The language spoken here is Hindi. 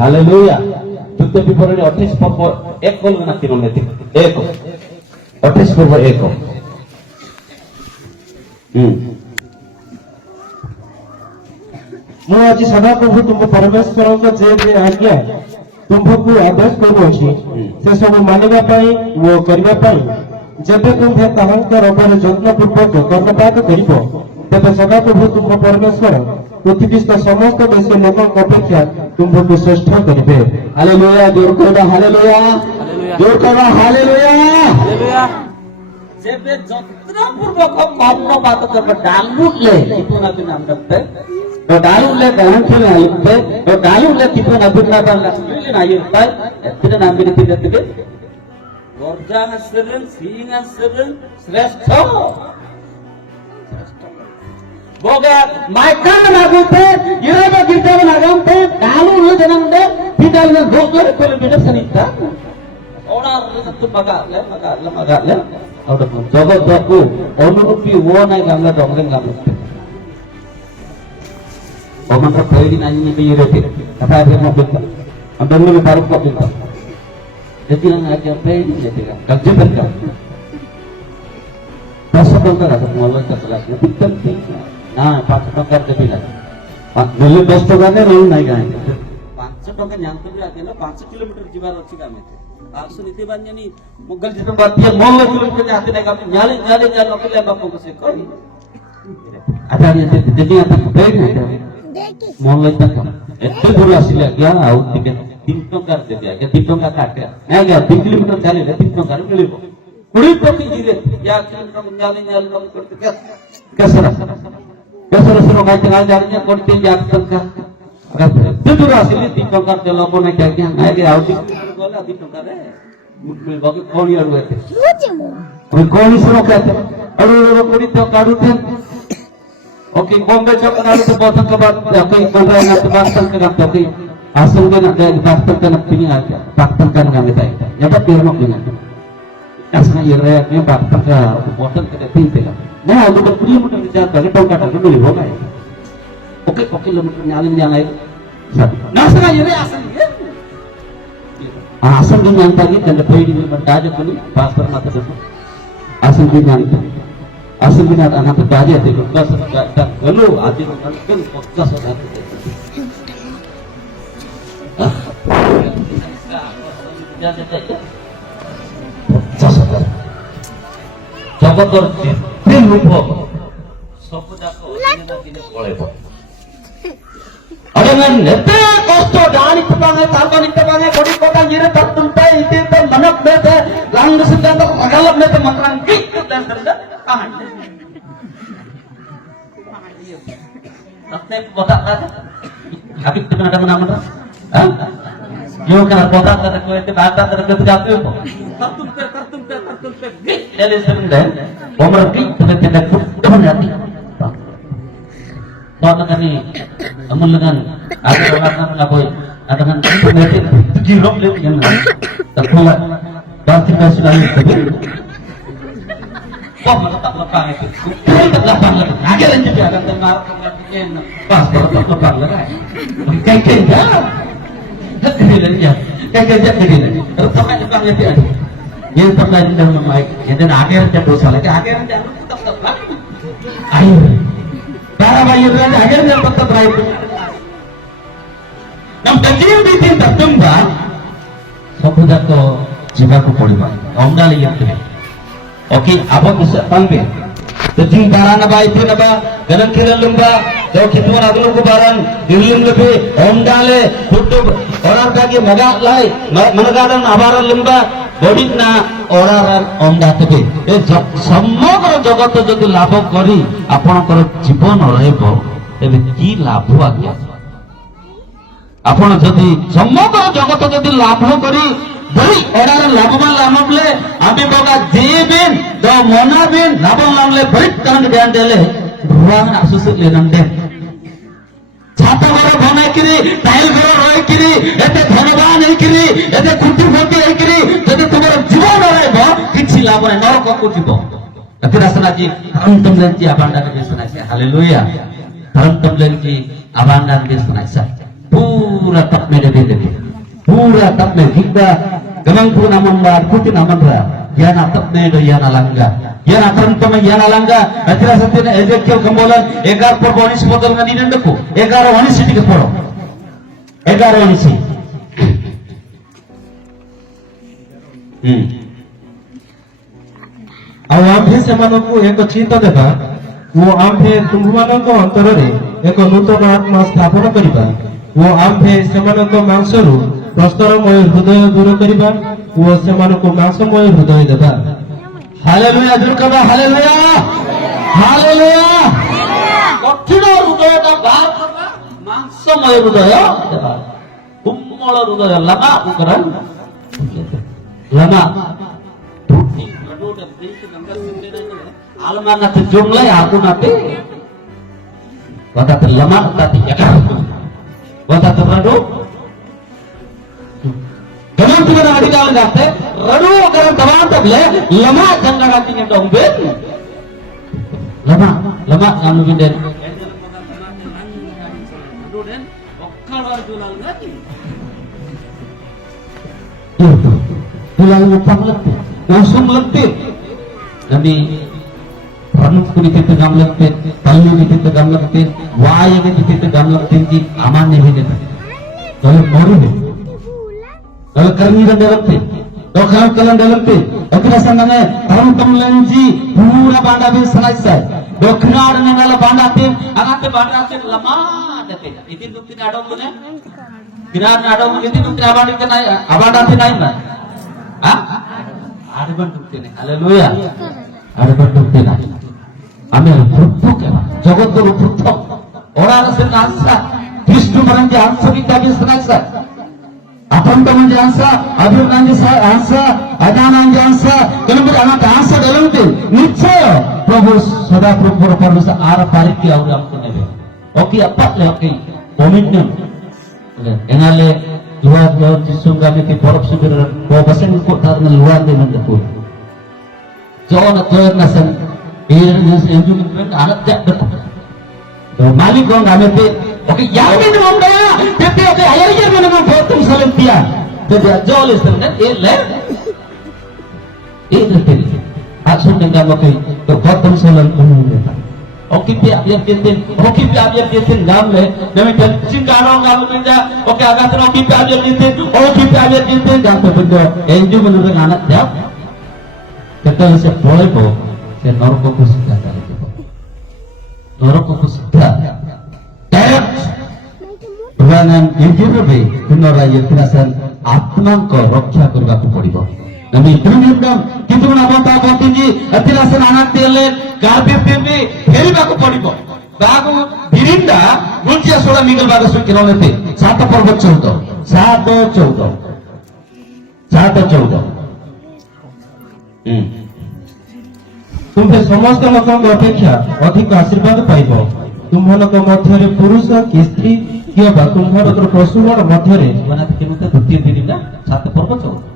हालेलुया युद्ध विवरणी 28 पर्व 1 बोल ना तीनों में 1 28 पर्व 1 ମୁଁ ଆଜି ସଦାପ୍ରଭୁ ତୁମ ପରମେଶ୍ୱରଙ୍କ ଯେ ଆଜ୍ଞା ତୁମ୍ଭକୁ ଆଦେଶ କରୁଅଛି ସେସବୁ ମାନିବା ପାଇଁ ଓ କରିବା ପାଇଁ ଯେବେ ତୁମ୍ଭେ ତାହାଙ୍କର ଉପରେ ଯତ୍ନପୂର୍ବକ କର୍ଣ୍ଣପାତ କରିବ ତେବେ ସଦାପ୍ରଭୁ ତୁମ ପରମେଶ୍ୱର ପୃଥିବୀସ୍ଥ ସମସ୍ତ ଦେଶୀୟ ଲୋକଙ୍କ ଅପେକ୍ଷା ତୁମ୍ଭକୁ ଶ୍ରେଷ୍ଠ କରିବେ। हालेलुया जोर करो हालेलुया जोर करो हालेलुया जेबे যত্নপূর্বক কর্ণপাত করবে ডালুলে কিপনা দিন আমরা तो डालू ले गहन खेल आई पे तो डालू ले कितना बिना डालना स्त्रीले नाही पाय तिने नाम बिने तिने तिने গর্জান সেরেন সিং সেরেন শ্রেষ্ঠ बोगा माइकन लागते इरादा गिरता लागते डालू ले जनंदे बिडाल में दोसर कोले बिडा सनिता ओना तो मगाले और जगत जगू अनुरूपी वो नहीं gamla dongeng gamla Oman ka pwede na niya biyurete. Kapag mo bita. Ang dami mo parang ko bita. Jadi lang aja pwede niya tira. Kagjiban ka. Pasapon ka sa mulai ka kelas. Penting. Nah, pasapon ka sa bilang. Dulu 10 টাকা নে রোল নাই গায় 500 টাকা জ্ঞানতে আগে না 500 কিলোমিটার জীবার আছে গামেতে आपसे नीति बन जानी मुगल जितना बात ये मोल किलोमीटर जाते नहीं गामे न्याले न्याले न्याले के लिए बापू को से कोई ada yang jadi apa baik ada mulai tak itu dulu hasilnya ya out tiga timpong kar dia ya timpong kar kaca ya 3 kilometer jalan ya timpong kar beli kuri pokok jile ya kilometer न्याले न्याले लोग करते कैसा suruh ngajar jalannya kortin ya tengkah itu dulu hasilnya timpong kar dia lopo naik ya ngajar out बोला timpong kar मुझे बाकी कौन यार हुए थे कोई कौन सुनो कहते अरे वो कोई तो काढ़ू थे ओके बॉम्बे चौक नाले तो बहुत के बाद कोई कोबरा ना तो बास्टन का काम तो asal kan ada baस्टन का नपीनी आया बास्टन का नाम itu ya tak pirmo punya asal iraknya baस्टन का bosan के तीन तेला nah untuk beli mudah bisa bagi tongkat itu beli hoga ya oke kilometer nyalin yang lain nah sekarang ini asal din yang tadi dan lebih di berdaja kali pastor mata itu asal din yang asal din anak berdaja itu bas dan kalau ada kan podcast ada जगतर जेते रूप सबुदाको अन्यनागिने पळेब अरे मैं नेते कष्ट डाणी पकाने तारबानी पकाने कोडी कोटा येरे तत्तुंटे इते ते मनक मेते लांग सिद्धांत अगलब मेते मकरान किक दंदंद कहानी अपने बता था habis itu ada mana-mana हां यो kana bota ta ko ete bata ta ko जाते हो tertumpe dari sebenarnya umur kita tidak kudu hati bata kani amun dengan ada orang na boy ada kan berarti jirok le yang terpula berarti ka sudah itu kok tak lepas itu tak lepas lagi akhirnya juga akan temar kemudian pas lepas lagi kayak kemudian kayak terus sampai depan itu ada yang pernah di dalam mic jadi akhirnya dosa lagi akhirnya tetap lagi ayo para bayi berada akhirnya tetap baik nam tajir bikin tertumba sebudah to jiwaku poriba omda lihat tu oke apa bisa tampil Tejing barana ba itu naba ganan kiran lumba jauh kituan aglo ku baran dilim lebih omdale tutup orang kaki maga lai managaran abaran lumba body na oraran omda tebe समग्र जगत जदि लाभ करी आपनकर जीवन रहइबो तबे की लाभ आज्ञा आपण जदि समग्र जगत जदि लाभ करी बड़ी ओरार लाभवान लाभले आबे बगा जेबिन द मनाबिन लाभवान लाभले बड़ी करन ध्यान देले भगवान आसुस लेनन दे छाता घर बनाई किरी टाइल घर रही किरी एते धनवान है किरी एते कुटीपति है किरी जदि तुमर जीवन रहइबो किछि लाभ नै नरक को जीवो अतिरासना जी अंतम लेंची आबांडा के सुनाइसे हालेलुया धर्म तम लेंची आबांडा के सुनाइसा पूरा तप में दे देते पूरा तप में kita gamang pun aman bar putin aman ra yana tap में do yana langga yana tanpa yana langga atira satina Ezekiel kambolan 11 पर 19 पदल ngadi nendku 11 19 sedikit poro 11 19 ଆଉ ଆମ୍ଭେ ସେମାନଙ୍କୁ ଏକ ଚିନ୍ତା ଦେବା ଓ ଆମ୍ଭେ ତୁମ୍ଭମାନଙ୍କ ଅନ୍ତରରେ ଏକ ନୂତନ ଆତ୍ମା ସ୍ଥାପନ କରିବା ଓ ଆମ୍ଭେ ସେମାନଙ୍କ ମାଂସରୁ ପ୍ରସ୍ତରମୟ ହୃଦୟ ଦୂର କରିବା ଓ ସେମାନଙ୍କୁ ମାଂସମୟ ହୃଦୟ ଦେବା। हालेलुया जोर कबा हालेलुया हालेलुया कठिन हृदय का बाहर करबा मांसमय हृदय देबा कुम्मल हृदय लमा उकरन लमा टूटी रडोड देख गंगा सिंधे आलमा नाते जोंगले aku नाते wata lama tati ya wata rado Ganun tiga na hadikaw ngate rado karan tawan table lama jangga rati ne dombe lama kanu binden tulang upang letih langsung letih nabi ranut kuni titu gam letih palu kuni titu gam letih waya kuni titu gam letih ki aman ne hide kalau moru ne kalau kerni dan dalamte kalau kalan dalamte okra sanane tarum tamlanji pura banda bin sanaisai doknar ne nala banda te agate banda te lama dete itin dukti adom ne kinar ne adom itin dukti abandi ke nai abanda te nai na ha ada bentuknya nih, haleluya. Ada bentuknya. Amin. Bentuk ya, jagat dulu bentuk. Orang senasa, Kristus menjadi ansa kita bisa senasa. Apa itu menjadi ansa? Abir menjadi ansa, ada menjadi ansa. Kalau anak ansa dalam itu, niscaya Prabhu sudah Prabhu perlusa arah parit kia udah punya. Oke apa le oke, komitmen. Enggale luar disungga miti porok sudah bawasan ikut tarna luar dengan dekut. Jangan tuan nasan biar enjuk itu anak jak dekut. Malik orang kami tu, oke yang ini orang dah, tapi oke ayah yang mana orang betul salam dia, jadi jauh lebih le, itu tadi. Action dengan oke, betul salam umum kita. Oke biar dia ngam le, nama kan singkarong ngam benda, oke agak terus oke biar dia ngam benda, enju menurut anak dia, kita bisa boleh bo, saya norok aku sudah kali itu, norok aku sudah, terus, dengan enju lebih, benar yang tinasan atman ko rokya kurbaku poribo. Nabi dunia kam kita nak bantah tinggi, tinasan anak dia Garbir TV, heri baku podibo. Bagu birinda, muntia sola minggal bagu suci nolete. 7 पर्वत 14. ତୁମ୍ଭେ ସମସ୍ତ ଲୋକଙ୍କ ଅପେକ୍ଷା ଅଧିକ ଆଶୀର୍ବାଦ ପାଇବ। ତୁମ୍ଭମାନଙ୍କ ମଧ୍ୟରେ ପୁରୁଷ କି ସ୍ତ୍ରୀ କିମ୍ବା ତୁମ୍ଭର ପଶୁଗଣ ମଧ୍ୟରେ Mana kita tuh 7 पर्वत 14.